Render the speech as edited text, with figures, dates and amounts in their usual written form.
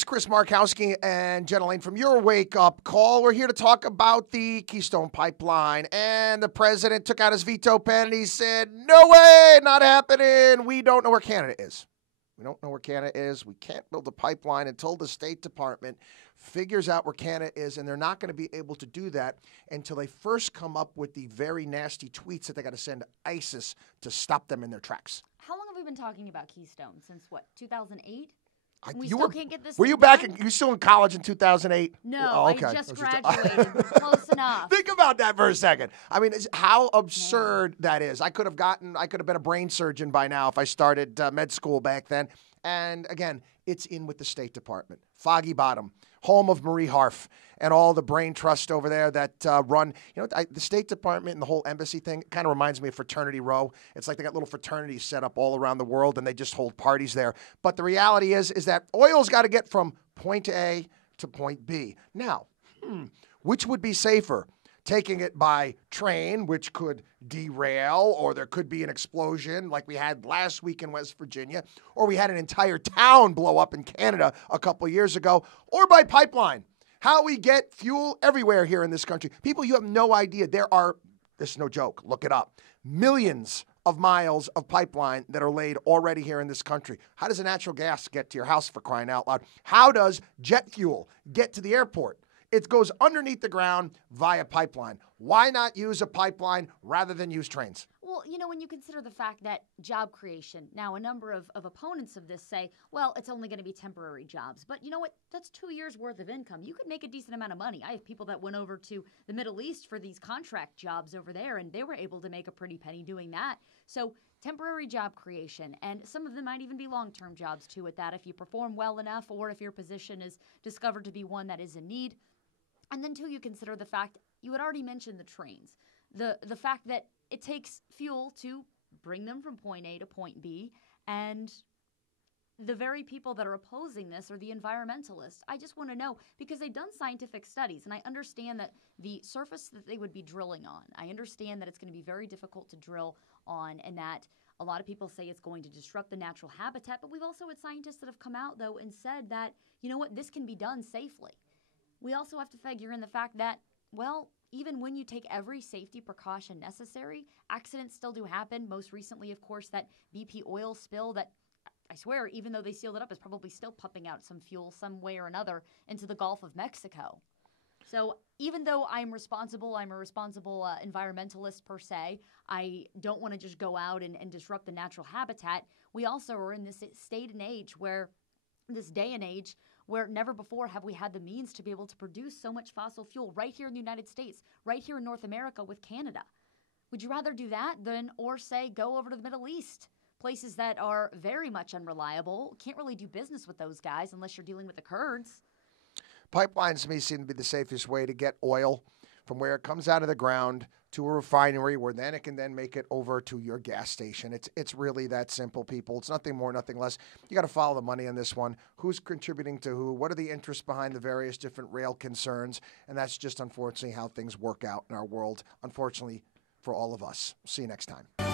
is Chris Markowski and Jenna Laine from your wake-up call. We're here to talk about the Keystone Pipeline. And the president took out his veto pen and he said, no way, not happening. We don't know where Canada is. We don't know where Canada is. We can't build a pipeline until the State Department figures out where Canada is, and they're not going to be able to do that until they first come up with the very nasty tweets that they got to send ISIS to stop them in their tracks. How long have we been talking about Keystone? Since what, 2008? Can't get this. Were you back? You still in college in 2008? No, oh, okay. I just graduated. Close enough. Think about that for a second. I mean, how absurd that is. I could have been a brain surgeon by now if I started med school back then. And again, it's in with the State Department. Foggy Bottom, home of Marie Harf and all the brain trust over there that run. You know, the State Department and the whole embassy thing kind of reminds me of Fraternity Row. It's like they got little fraternities set up all around the world, and they just hold parties there. But the reality is that oil's got to get from point A to point B. Now, which would be safer? Taking it by train, which could derail, or there could be an explosion like we had last week in West Virginia, or we had an entire town blow up in Canada a couple of years ago, or by pipeline. How we get fuel everywhere here in this country. People, you have no idea. This is no joke, look it up, millions of miles of pipeline that are laid already here in this country. How does a natural gas get to your house, for crying out loud? How does jet fuel get to the airport? It goes underneath the ground via pipeline. Why not use a pipeline rather than use trains? Well, you know, when you consider the fact that job creation, now a number of opponents of this say, well, it's only going to be temporary jobs. But you know what? That's 2 years worth of income. You could make a decent amount of money. I have people that went over to the Middle East for these contract jobs over there, and they were able to make a pretty penny doing that. So temporary job creation, and some of them might even be long-term jobs too at that if you perform well enough or if your position is discovered to be one that is in need. And then, too, you consider the fact, you had already mentioned the trains, the fact that it takes fuel to bring them from point A to point B, and the very people that are opposing this are the environmentalists. I just want to know, because they've done scientific studies, and I understand that the surface that they would be drilling on, I understand that it's going to be very difficult to drill on, and that a lot of people say it's going to disrupt the natural habitat, but we've also had scientists that have come out, though, and said that, you know what, this can be done safely. We also have to figure in the fact that, well, even when you take every safety precaution necessary, accidents still do happen. Most recently, of course, that BP oil spill that, I swear, even though they sealed it up, is probably still pumping out some fuel some way or another into the Gulf of Mexico. So even though I'm a responsible environmentalist per se, I don't want to just go out and disrupt the natural habitat. We also are in this day and age where never before have we had the means to be able to produce so much fossil fuel right here in the United States, right here in North America with Canada. Would you rather do that or say go over to the Middle East, places that are very much unreliable, can't really do business with those guys unless you're dealing with the Kurds? Pipelines to me seem to be the safest way to get oil from where it comes out of the ground to a refinery where then it can then make it over to your gas station. It's really that simple, people. It's nothing more, nothing less. You got to follow the money on this one. Who's contributing to who? What are the interests behind the various different rail concerns? And that's just unfortunately how things work out in our world, unfortunately for all of us. See you next time.